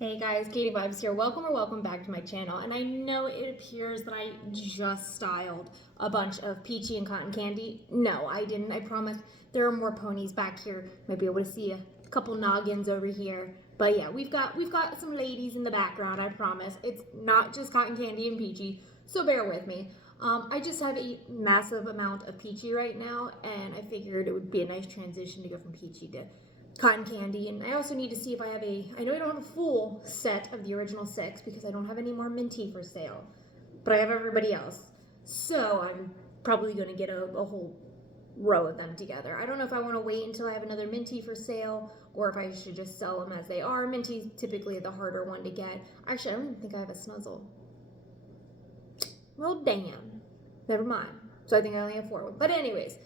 Hey guys, Katie Vibes here. Welcome or welcome back to my channel. And I know it appears that I just styled a bunch of peachy and cotton candy. No, I didn't. I promise. There are more ponies back here. Might be able to see a couple noggins over here. But yeah, we've got some ladies in the background. I promise. It's not just cotton candy and peachy, so bear with me. I just have a massive amount of peachy right now, and I figured it would be a nice transition to go from peachy to cotton candy. And I also need to see if I have I know I don't have a full set of the original 6 because I don't have any more minty for sale, but I have everybody else. So I'm probably going to get a whole row of them together. I don't know if I want to wait until I have another minty for sale or if I should just sell them as they are. Minty's typically the harder one to get. Actually, I don't even think I have a snuzzle. Well, damn. Never mind. So I think I only have 4. But anyways,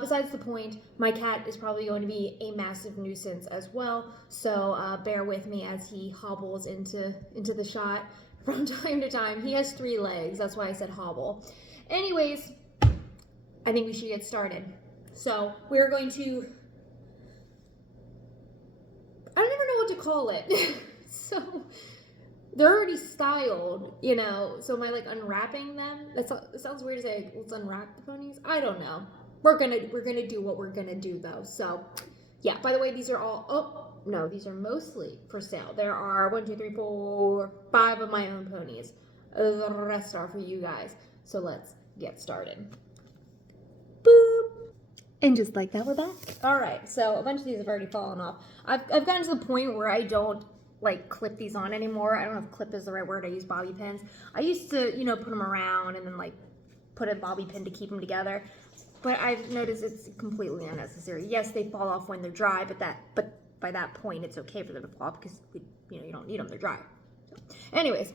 besides the point, my cat is probably going to be a massive nuisance as well. So bear with me as he hobbles into the shot from time to time. He has 3 legs. That's why I said hobble. Anyways, I think we should get started. So we're going to, I don't even know what to call it. So they're already styled, you know, so am I like unwrapping them? It sounds weird to say, let's unwrap the ponies. I don't know. We're gonna do what we're gonna do though. So yeah, by the way, these are all, oh no, these are mostly for sale. There are 1, 2, 3, 4, 5 of my own ponies. The rest are for you guys. So let's get started. Boop. And just like that, we're back. All right, so a bunch of these have already fallen off. I've gotten to the point where I don't like clip these on anymore. I don't know if clip is the right word. I use bobby pins. I used to, you know, put them around and then like put a bobby pin to keep them together. But I've noticed it's completely unnecessary. Yes, they fall off when they're dry, but by that point it's okay for them to fall off because you don't need them, they're dry. So, anyways,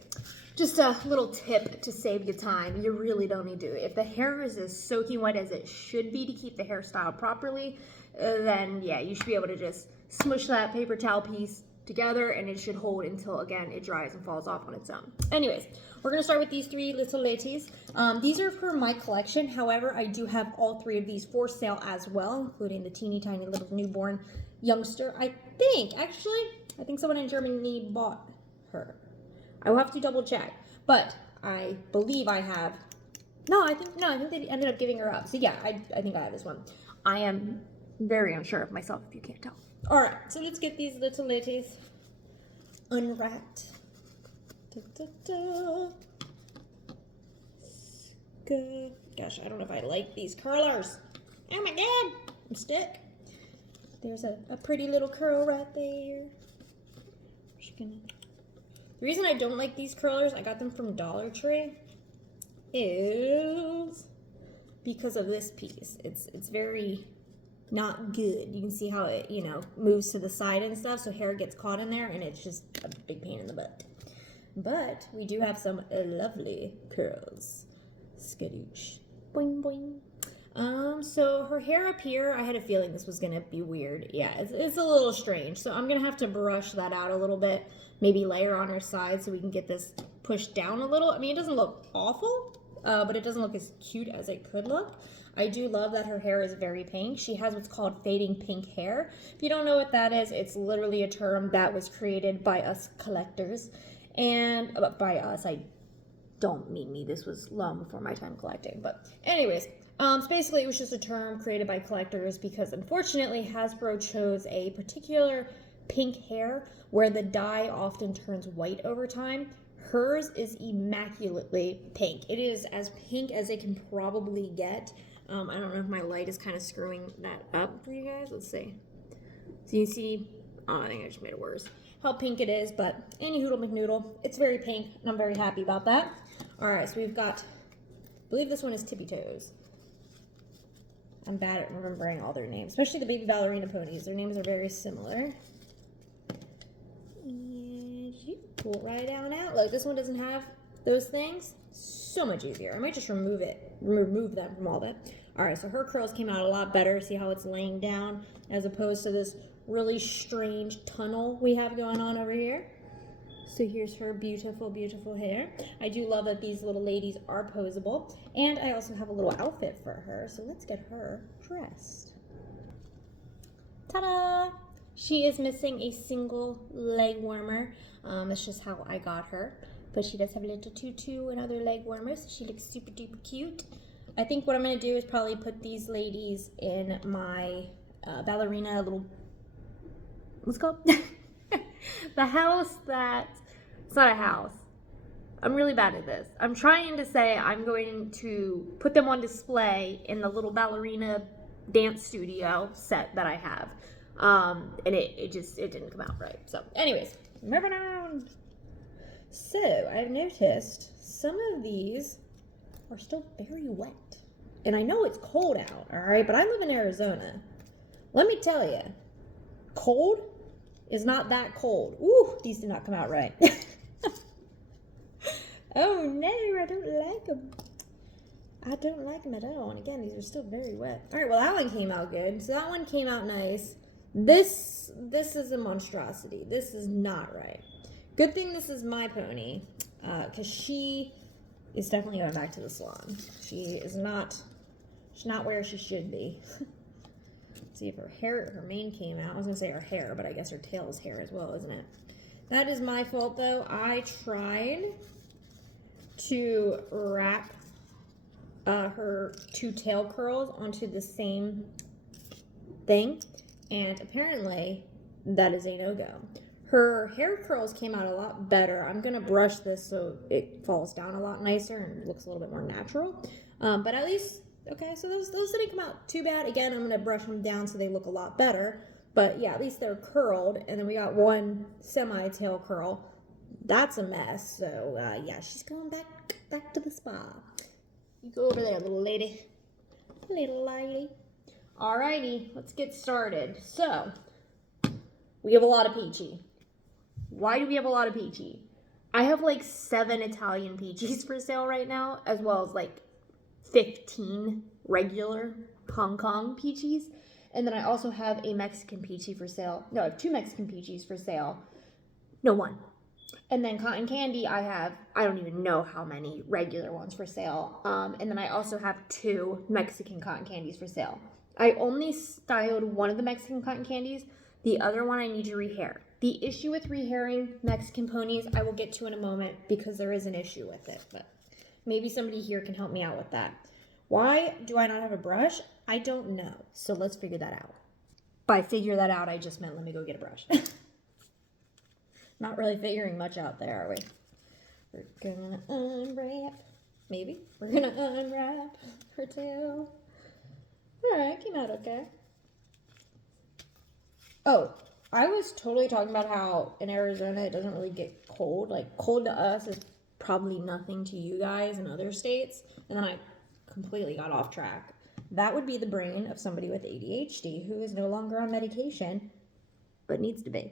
just a little tip to save you time. You really don't need to. If the hair is as soaking wet as it should be to keep the hairstyle properly, then yeah, you should be able to just smush that paper towel piece together and it should hold until again it dries and falls off on its own. Anyways, we're gonna start with these 3 little ladies. These are for my collection. However, I do have all 3 of these for sale as well, including the teeny tiny little newborn youngster. I think someone in Germany bought her. I will have to double check, but I believe I have. I think they ended up giving her up. So yeah, I think I have this one. I am very unsure of myself if you can't tell. All right, so let's get these little ladies unwrapped. Gosh, I don't know if I like these curlers. Oh my god, I'm stuck. There's a pretty little curl right there. The reason I don't like these curlers, I got them from Dollar Tree, is because of this piece. It's very not good. You can see how it, you know, moves to the side and stuff, so hair gets caught in there, and it's just a big pain in the butt. But we do have some lovely curls. Skadoosh. Boing, boing. So her hair up here, I had a feeling this was gonna be weird. Yeah, it's a little strange. So I'm gonna have to brush that out a little bit, maybe layer on her side so we can get this pushed down a little. I mean, it doesn't look awful, but it doesn't look as cute as it could look. I do love that her hair is very pink. She has what's called fading pink hair. If you don't know what that is, it's literally a term that was created by us collectors. And by us, I don't mean me. This was long before my time collecting. But anyways, so basically it was just a term created by collectors because unfortunately Hasbro chose a particular pink hair where the dye often turns white over time. Hers is immaculately pink. It is as pink as it can probably get. I don't know if my light is kind of screwing that up for you guys. Let's see. So you see, I think I just made it worse, how pink it is, but any hoodle McNoodle, it's very pink, and I'm very happy about that. All right, so we've got, I believe this one is Tippy Toes. I'm bad at remembering all their names, especially the baby ballerina ponies. Their names are very similar. And you pull it right down out. Look, this one doesn't have those things. So much easier. I might just remove them from all that. All right, so her curls came out a lot better. See how it's laying down as opposed to this really strange tunnel we have going on over here. So here's her beautiful, beautiful hair. I do love that these little ladies are posable. And I also have a little outfit for her. So let's get her dressed. Ta-da! She is missing a single leg warmer. That's just how I got her. But she does have a little tutu and other leg warmers. She looks super duper cute. I think what I'm going to do is probably put these ladies in my ballerina little, what's it called? The house that, it's not a house. I'm really bad at this. I'm trying to say I'm going to put them on display in the little ballerina dance studio set that I have. And it didn't come out right. So anyways, moving on. So I've noticed some of these are still very wet. And I know it's cold out, all right? But I live in Arizona. Let me tell you, cold is not that cold. Ooh, these did not come out right. Oh no, I don't like them. I don't like them at all. And again, these are still very wet. All right, well, that one came out good. So that one came out nice. This is a monstrosity. This is not right. Good thing this is my pony, because she is definitely going back to the salon. She's not where she should be. Let's see if her mane came out. I was going to say her hair, but I guess her tail is hair as well, isn't it? That is my fault, though. I tried to wrap her two tail curls onto the same thing, and apparently that is a no-go. Her hair curls came out a lot better. I'm gonna brush this so it falls down a lot nicer and looks a little bit more natural, but at least, okay, so those didn't come out too bad. Again, I'm gonna brush them down so they look a lot better, but yeah, at least they're curled. And then we got one semi-tail curl. That's a mess. So yeah, she's going back to the spa. You go over there, little lady. Little lady. Alrighty, let's get started. So, we have a lot of peachy. Why do we have a lot of peachy? I have like 7 Italian peaches for sale right now, as well as like 15 regular Hong Kong peaches. And then I also have a Mexican peachy for sale. No, I have 2 Mexican peaches for sale. No, 1. And then cotton candy, I don't even know how many regular ones for sale. And then I also have 2 Mexican cotton candies for sale. I only styled one of the Mexican cotton candies. The other one I need to rehair. The issue with rehairing Mexican ponies, I will get to in a moment because there is an issue with it. But maybe somebody here can help me out with that. Why do I not have a brush? I don't know. So let's figure that out. By figure that out, I just meant let me go get a brush. Not really figuring much out there, are we? We're gonna unwrap. Maybe. We're gonna unwrap her tail. Alright, came out okay. Oh, I was totally talking about how in Arizona it doesn't really get cold. Like, cold to us is probably nothing to you guys in other states. And then I completely got off track. That would be the brain of somebody with ADHD who is no longer on medication, but needs to be.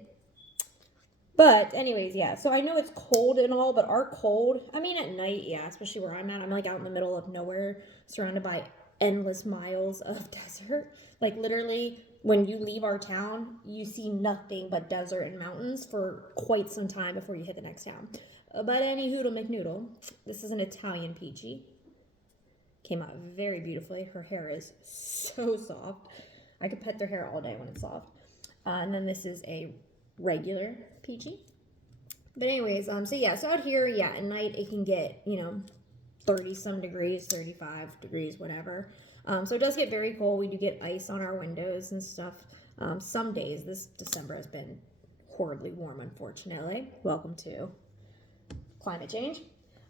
But anyways, yeah, so I know it's cold and all, but our cold, I mean at night, yeah, especially where I'm at, I'm like out in the middle of nowhere, surrounded by endless miles of desert. Like literally, when you leave our town, you see nothing but desert and mountains for quite some time before you hit the next town. But any hoodle McNoodle, this is an Italian peachy. Came out very beautifully. Her hair is so soft. I could pet their hair all day when it's soft. And then this is a regular peachy. But anyways, so yeah, so out here, yeah, at night it can get, 30 some degrees, 35 degrees, whatever. So it does get very cold. We do get ice on our windows and stuff. Some days, this December has been horribly warm, unfortunately. Welcome to climate change.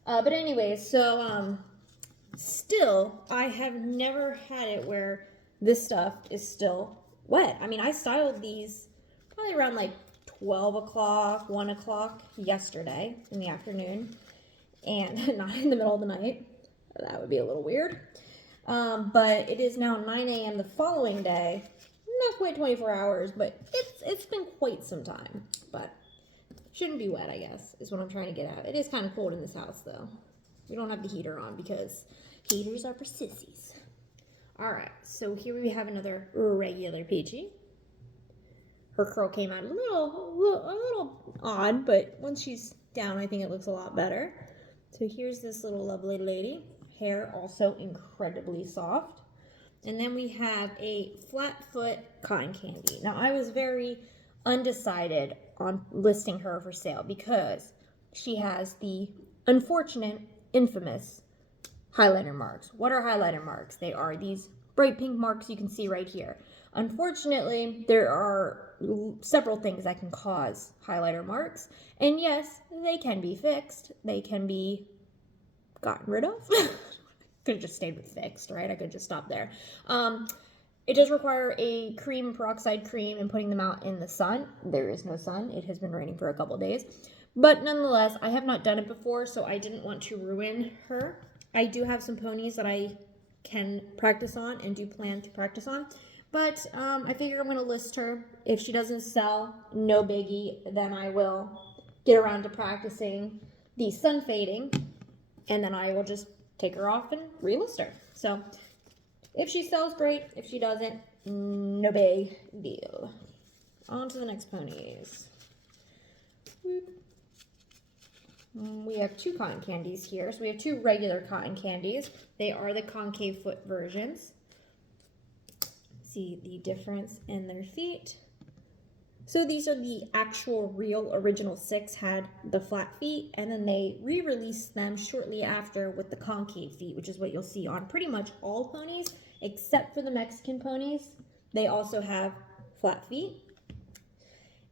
But anyways, so still, I have never had it where this stuff is still wet. I mean, I styled these probably around like 12 o'clock, 1 o'clock yesterday in the afternoon, and not in the middle of the night. That would be a little weird. But it is now 9 a.m. the following day. Not quite 24 hours, but it's been quite some time. But shouldn't be wet, I guess, is what I'm trying to get at. It is kind of cold in this house, though. We don't have the heater on because heaters are for sissies. All right, so here we have another regular peachy. Her curl came out a little odd, but once she's down, I think it looks a lot better. So here's this little lovely lady. Hair also incredibly soft. And then we have a flat foot cotton candy. Now, I was very undecided on listing her for sale because she has the unfortunate, infamous highlighter marks. What are highlighter marks? They are these bright pink marks you can see right here. Unfortunately, there are several things that can cause highlighter marks, and yes, they can be fixed. They can be gotten rid of. Could have just stayed with fixed, right? I could just stop there. It does require a cream, peroxide cream, and putting them out in the sun. There is no sun. It has been raining for a couple days. But nonetheless, I have not done it before, so I didn't want to ruin her. I do have some ponies that I can practice on and do plan to practice on. But I figure I'm going to list her. If she doesn't sell, no biggie. Then I will get around to practicing the sun fading. And then I will just take her off and relist her. So if she sells, great. If she doesn't, no big deal. On to the next ponies. We have two cotton candies here. So we have two regular cotton candies. They are the concave foot versions. See the difference in their feet. So these are the actual real original 6 had the flat feet, and then they re-released them shortly after with the concave feet, which is what you'll see on pretty much all ponies, except for the Mexican ponies. They also have flat feet.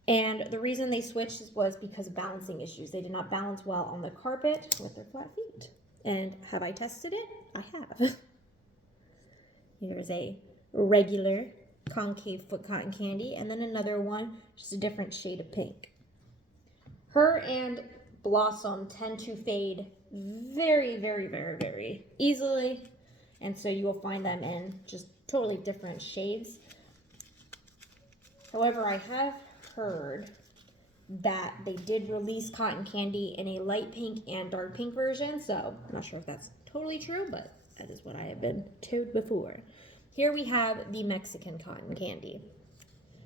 And the reason they switched was because of balancing issues. They did not balance well on the carpet with their flat feet. And have I tested it? I have. Here's a regular concave foot cotton candy, and then another one, just a different shade of pink. Her and Blossom tend to fade very, very, very, very easily, and so you will find them in just totally different shades. However, I have heard that they did release cotton candy in a light pink and dark pink version, so I'm not sure if that's totally true, but that is what I have been told before. Here we have the Mexican cotton candy.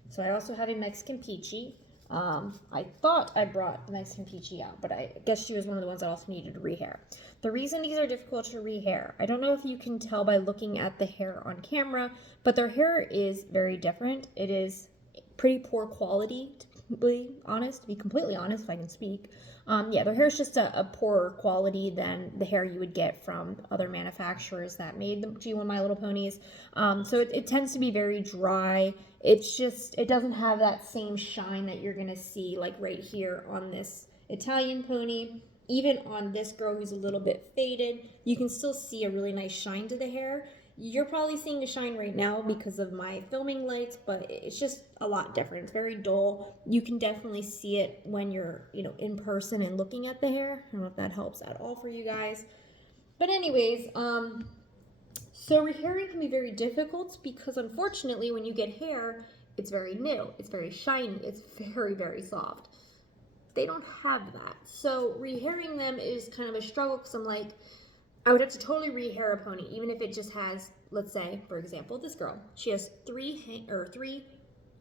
So I also have a Mexican peachy. I thought I brought the Mexican peachy out, but I guess she was one of the ones that also needed to rehair. The reason these are difficult to rehair, I don't know if you can tell by looking at the hair on camera, but their hair is very different. It is pretty poor quality, to be completely honest, if I can speak. Yeah, their hair is just a poorer quality than the hair you would get from other manufacturers that made the G1 My Little Ponies. So it tends to be very dry. It doesn't have that same shine that you're gonna see like right here on this Italian pony. Even on this girl who's a little bit faded, you can still see a really nice shine to the hair. You're probably seeing a shine right now because of my filming lights, but it's just a lot different. It's very dull. You can definitely see it when you're, in person and looking at the hair. I don't know if that helps at all for you guys. But anyways, so rehairing can be very difficult because unfortunately when you get hair, it's very new. It's very shiny. It's very, very soft. They don't have that. So rehairing them is kind of a struggle because I'm like, I would have to totally rehair a pony, even if it just has, let's say, for example, this girl. She has three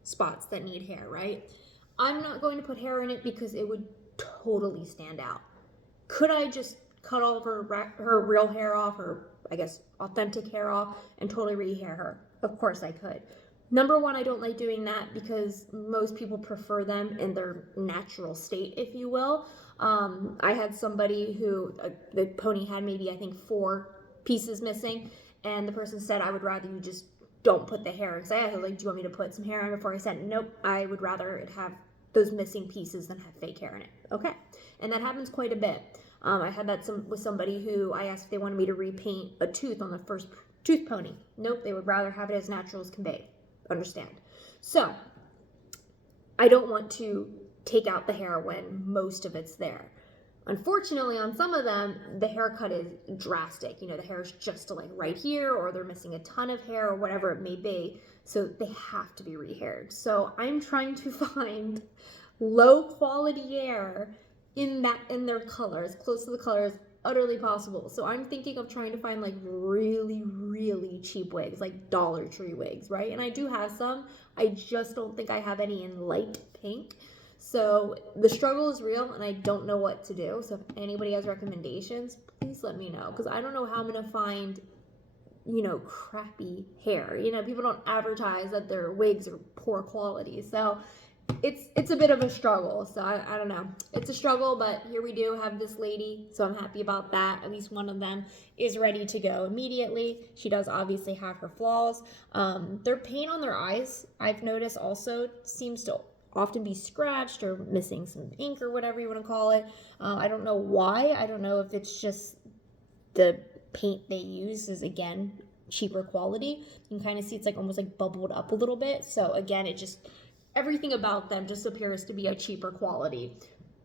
spots that need hair, right? I'm not going to put hair in it because it would totally stand out. Could I just cut all of her real hair off, or I guess authentic hair off, and totally rehair her? Of course I could. Number one, I don't like doing that because most people prefer them in their natural state, if you will. I had somebody who, the pony had maybe, I think, 4 pieces missing, and the person said, I would rather you just don't put the hair. Because I asked her, like, do you want me to put some hair on before I said, nope, I would rather it have those missing pieces than have fake hair in it. Okay. And that happens quite a bit. I had that with somebody who I asked if they wanted me to repaint a tooth on the first tooth pony. Nope, they would rather have it as natural as can be. Understand. So, I don't want to take out the hair when most of it's there. Unfortunately, on some of them, the haircut is drastic. The hair is just like right here, or they're missing a ton of hair, or whatever it may be. So they have to be rehaired. So I'm trying to find low quality hair in their color, as close to the color as utterly possible. So I'm thinking of trying to find like really, really cheap wigs, like Dollar Tree wigs, right? And I do have some. I just don't think I have any in light pink. So the struggle is real, and I don't know what to do. So if anybody has recommendations, please let me know, because I don't know how I'm going to find, crappy hair. People don't advertise that their wigs are poor quality. So it's a bit of a struggle. So I don't know. It's a struggle, but here we do have this lady, so I'm happy about that. At least one of them is ready to go immediately. She does obviously have her flaws. Their paint on their eyes, I've noticed, also seems to often be scratched or missing some ink or whatever you want to call it. I don't know why. I don't know if it's just the paint they use is, again, cheaper quality. You can kind of see it's like almost like bubbled up a little bit. So again, it just, everything about them just appears to be a cheaper quality.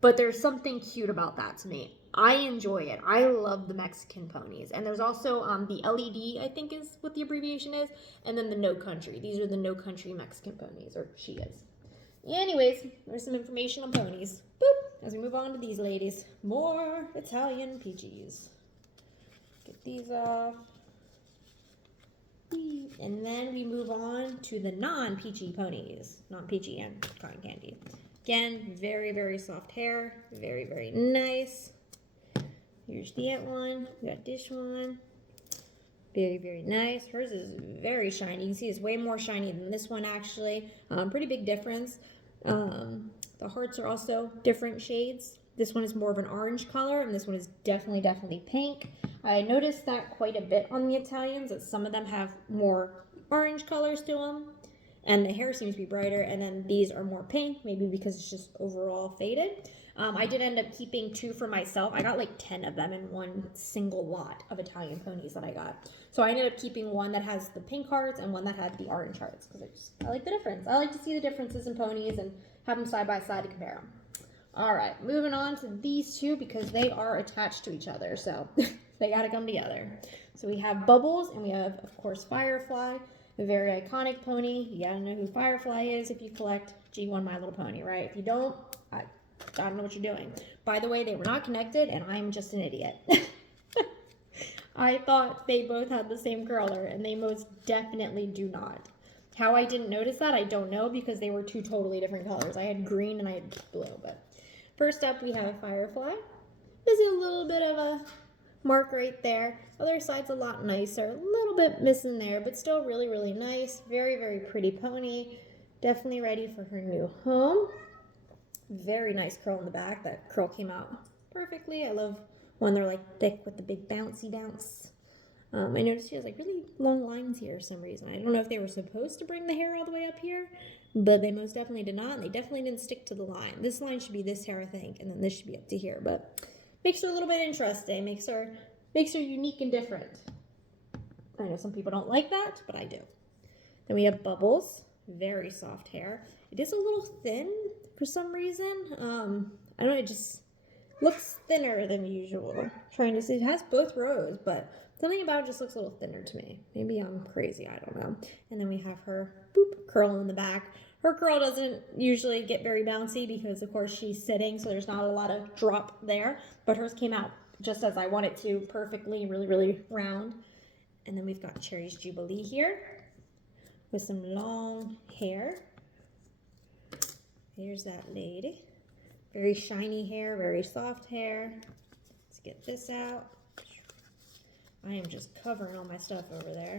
But there's something cute about that to me. I enjoy it. I love the Mexican ponies. And there's also the LED, I think is what the abbreviation is, and then the No Country. These are the No Country Mexican ponies, or she is. Anyways, there's some information on ponies. Boop. As we move on to these ladies, more Italian peaches. Get these off. And then we move on to the non-peachy ponies. Non-peachy and cotton candy. Again, very, very soft hair. Very, very nice. Here's the one. We got this one. Very, very nice. Hers is very shiny. You can see it's way more shiny than this one, actually. Pretty big difference. The hearts are also different shades. This one is more of an orange color, and this one is definitely pink. I noticed that quite a bit on the Italians, that some of them have more orange colors to them, and the hair seems to be brighter, and then these are more pink, maybe because it's just overall faded. I did end up keeping 2 for myself. I got like 10 of them in one single lot of Italian ponies that I got. So I ended up keeping one that has the pink hearts and one that had the orange hearts, because I like the difference. I like to see the differences in ponies and have them side by side to compare them. All right, moving on to these two because they are attached to each other, so they got to come together. So we have Bubbles, and we have, of course, Firefly, a very iconic pony. You gotta know who Firefly is if you collect G1 My Little Pony, right? If you don't, I don't know what you're doing. By the way, they were not connected, and I'm just an idiot. I thought they both had the same curler, and they most definitely do not. How I didn't notice that, I don't know, because they were 2 totally different colors. I had green and I had blue, but first up we have Firefly. Missing a little bit of a mark right there. Other side's a lot nicer. A little bit missing there, but still really, really nice. Very, very pretty pony. Definitely ready for her new home. Very nice curl in the back. That curl came out perfectly. I love when they're like thick with the big bouncy bounce. I noticed she has like really long lines here for some reason. I don't know if they were supposed to bring the hair all the way up here, but they most definitely did not, and they definitely didn't stick to the line. This line should be this hair, I think, and then this should be up to here, but makes her a little bit interesting, makes her unique and different. I know some people don't like that, but I do. Then we have Bubbles, very soft hair. It is a little thin for some reason. I don't know, it just looks thinner than usual. Trying to see, it has both rows, but something about it just looks a little thinner to me. Maybe I'm crazy, I don't know. And then we have her curl in the back. Her curl doesn't usually get very bouncy because, of course, she's sitting, so there's not a lot of drop there. But hers came out just as I want it to, perfectly, really, really round. And then we've got Cherry's Jubilee here with some long hair. Here's that lady. Very shiny hair, very soft hair. Let's get this out. I am just covering all my stuff over there.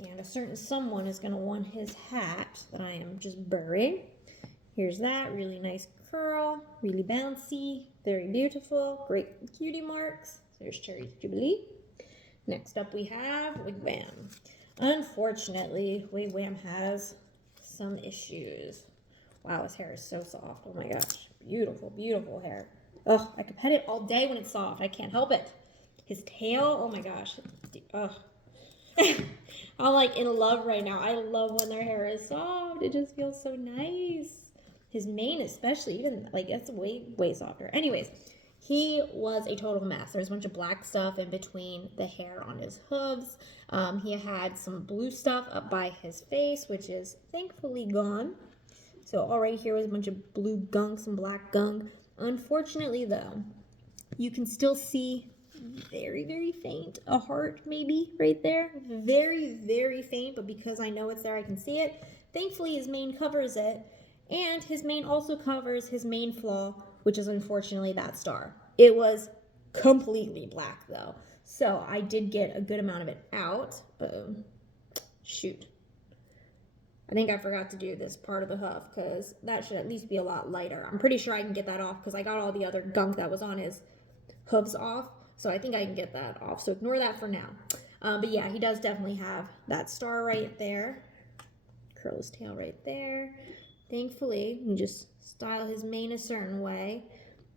And a certain someone is going to want his hat that I am just burying. Here's that, really nice curl, really bouncy, very beautiful, great cutie marks. There's Cherry's Jubilee. Next up we have Wigwam. Unfortunately, Wigwam has some issues. Wow, his hair is so soft. Oh my gosh, beautiful, beautiful hair. Ugh, I could pet it all day when it's soft. I can't help it. His tail, oh my gosh. Ugh. I'm like in love right now. I love when their hair is soft. It just feels so nice. His mane especially, even like that's way, way softer. Anyways, he was a total mess. There's a bunch of black stuff in between the hair on his hooves. He had some blue stuff up by his face, which is thankfully gone. So all right here was a bunch of blue gunk, some black gunk. Unfortunately though, you can still see very, very faint, a heart maybe right there. Very, very faint, but because I know it's there, I can see it. Thankfully, his mane covers it, and his mane also covers his main flaw, which is unfortunately that star. It was completely black though, so I did get a good amount of it out. Shoot. I think I forgot to do this part of the hoof because that should at least be a lot lighter. I'm pretty sure I can get that off because I got all the other gunk that was on his hooves off. So I think I can get that off. So ignore that for now. But yeah, he does definitely have that star right there. Curl his tail right there. Thankfully, you can just style his mane a certain way.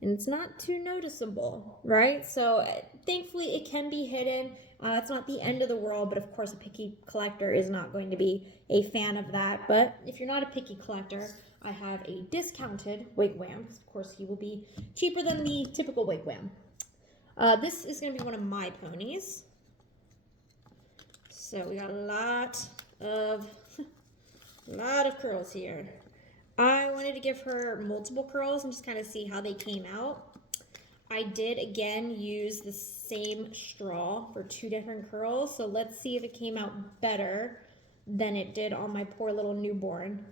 And it's not too noticeable, right? So thankfully, it can be hidden. It's not the end of the world, but of course, a picky collector is not going to be a fan of that. But if you're not a picky collector, I have a discounted wigwam. Of course, he will be cheaper than the typical wigwam. This is going to be one of my ponies. So we got a lot of curls here. I wanted to give her multiple curls and just kind of see how they came out. I did, again, use the same straw for 2 different curls. So let's see if it came out better than it did on my poor little newborn.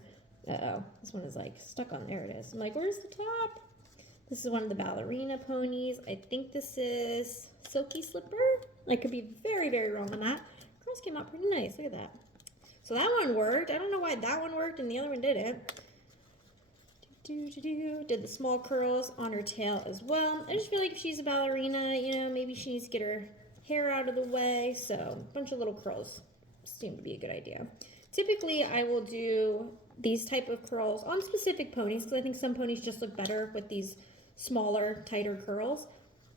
Uh-oh, this one is like stuck on, there it is. I'm like, where's the top? This is one of the ballerina ponies. I think this is Silky Slipper. I could be very, very wrong on that. Curls came out pretty nice, look at that. So that one worked. I don't know why that one worked and the other one didn't. Did the small curls on her tail as well. I just feel like if she's a ballerina, you know, maybe she needs to get her hair out of the way. So a bunch of little curls seem to be a good idea. Typically, I will do these type of curls on specific ponies because I think some ponies just look better with these smaller, tighter curls.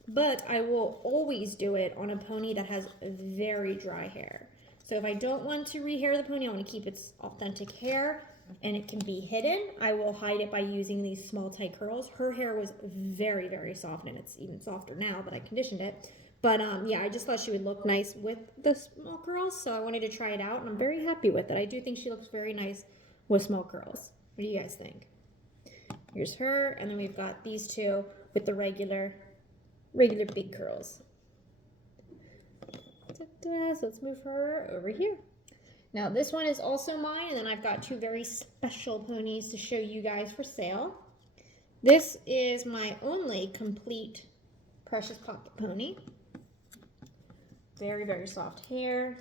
But I will always do it on a pony that has very dry hair. So if I don't want to rehair the pony, I want to keep its authentic hair and it can be hidden, I will hide it by using these small tight curls. Her hair was very, very soft and it's even softer now that I conditioned it. But yeah, I just thought she would look nice with the small curls, so I wanted to try it out and I'm very happy with it. I do think she looks very nice with small curls. What do you guys think? Here's her, and then we've got these two with the regular big curls. So let's move her over here. Now this one is also mine, and then I've got 2 very special ponies to show you guys for sale. This is my only complete Precious Papa pony. Very, very soft hair.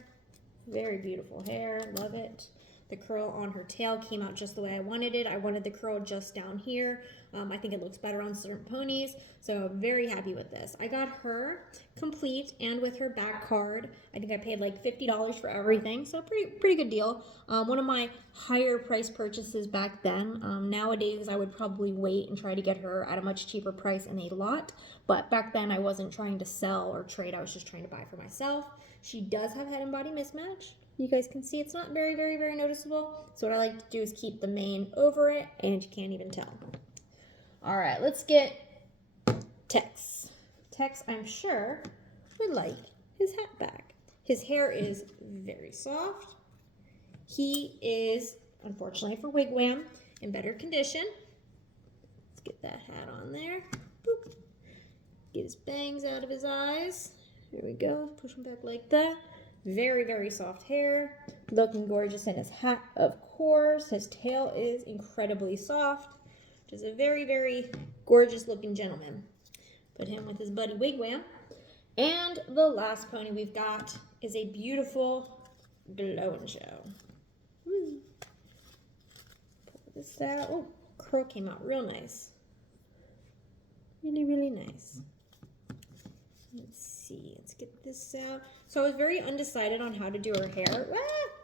Very beautiful hair, love it. The curl on her tail came out just the way I wanted it. I wanted the curl just down here. I think it looks better on certain ponies, so I'm very happy with this. I got her complete and with her back card. I think I paid like $50 for everything, so pretty good deal. One of my higher price purchases back then. Nowadays, I would probably wait and try to get her at a much cheaper price in a lot, but back then I wasn't trying to sell or trade. I was just trying to buy for myself. She does have head and body mismatch. You guys can see it's not very, very, very noticeable. So what I like to do is keep the mane over it, and you can't even tell. All right, let's get Tex. Tex, I'm sure, would like his hat back. His hair is very soft. He is, unfortunately for wigwam, in better condition. Let's get that hat on there. Boop. Get his bangs out of his eyes. There we go. Push him back like that. Very, very soft hair. Looking gorgeous in his hat, of course. His tail is incredibly soft. Just a very, very gorgeous looking gentleman. Put him with his buddy Wigwam. And the last pony we've got is a beautiful Glow and Show. Pull this out. Oh, curl came out real nice. Really, really nice. Let's see. Let's get this out. So I was very undecided on how to do her hair.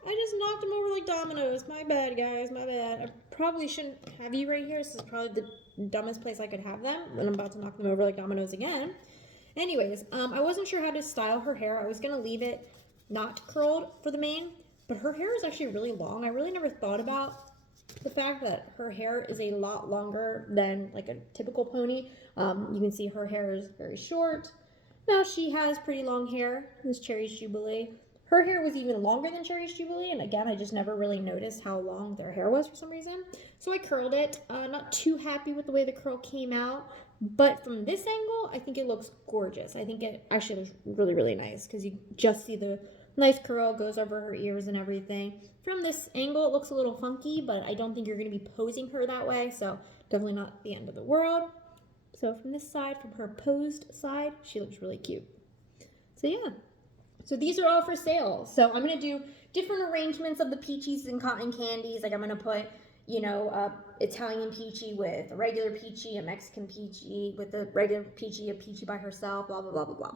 I just knocked him over like dominoes. My bad, guys. My bad. I probably shouldn't have you right here. This is probably the dumbest place I could have them. And I'm about to knock them over like dominoes again. Anyways, I wasn't sure how to style her hair. I was going to leave it not curled for the mane. But her hair is actually really long. I really never thought about the fact that her hair is a lot longer than like a typical pony. You can see her hair is very short. Now she has pretty long hair. This Cherry's Jubilee. Her hair was even longer than Cherry's Jubilee, and again, I just never really noticed how long their hair was for some reason. So I curled it. Not too happy with the way the curl came out, but from this angle, I think it looks gorgeous. I think it actually looks really, really nice because you just see the nice curl goes over her ears and everything. From this angle, it looks a little funky, but I don't think you're going to be posing her that way, so definitely not the end of the world. So from this side, from her posed side, she looks really cute. So yeah. So these are all for sale. So I'm going to do different arrangements of the peaches and cotton candies. Like I'm going to put, you know, Italian peachy with a regular peachy, a Mexican peachy with a regular peachy, a peachy by herself, blah, blah, blah, blah, blah.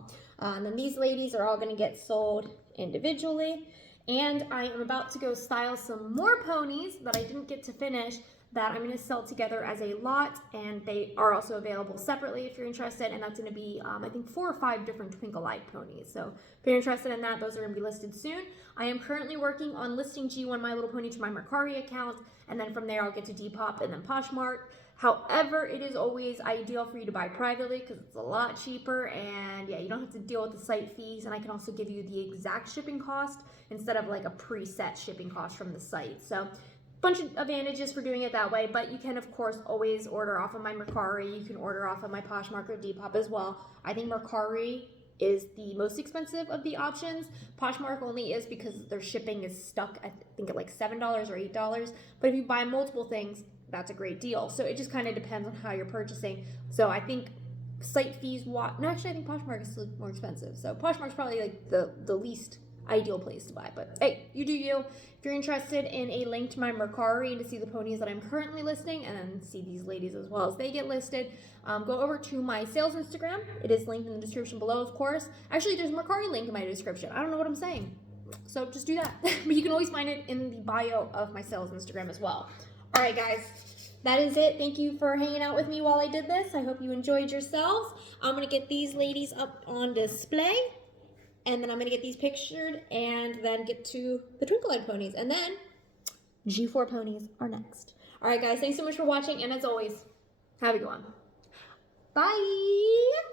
And then these ladies are all going to get sold individually. And I am about to go style some more ponies that I didn't get to finish that I'm going to sell together as a lot, and they are also available separately if you're interested, and that's going to be, I think, 4 or 5 different twinkle-eyed ponies. So if you're interested in that, those are going to be listed soon. I am currently working on listing G1 My Little Pony to my Mercari account, and then from there I'll get to Depop and then Poshmark. However, it is always ideal for you to buy privately because it's a lot cheaper, and yeah, you don't have to deal with the site fees, and I can also give you the exact shipping cost instead of like a preset shipping cost from the site. So bunch of advantages for doing it that way, but you can of course always order off of my Mercari. You can order off of my Poshmark or Depop as well. I think Mercari is the most expensive of the options. Poshmark only is because their shipping is stuck, I think, at like $7 or $8. But if you buy multiple things, that's a great deal. So it just kind of depends on how you're purchasing. So I think site fees, no, actually I think Poshmark is still more expensive. So Poshmark's probably like the least ideal place to buy. But hey, you do you. If you're interested in a link to my Mercari and to see the ponies that I'm currently listing and then see these ladies as well as they get listed, go over to my sales Instagram. It is linked in the description below, of course. Actually, there's a Mercari link in my description. I don't know what I'm saying. So just do that. But you can always find it in the bio of my sales Instagram as well. All right, guys. That is it. Thank you for hanging out with me while I did this. I hope you enjoyed yourselves. I'm going to get these ladies up on display. And then I'm going to get these pictured and then get to the twinkle-eyed ponies. And then G4 ponies are next. All right, guys. Thanks so much for watching. And as always, have a good one. Bye.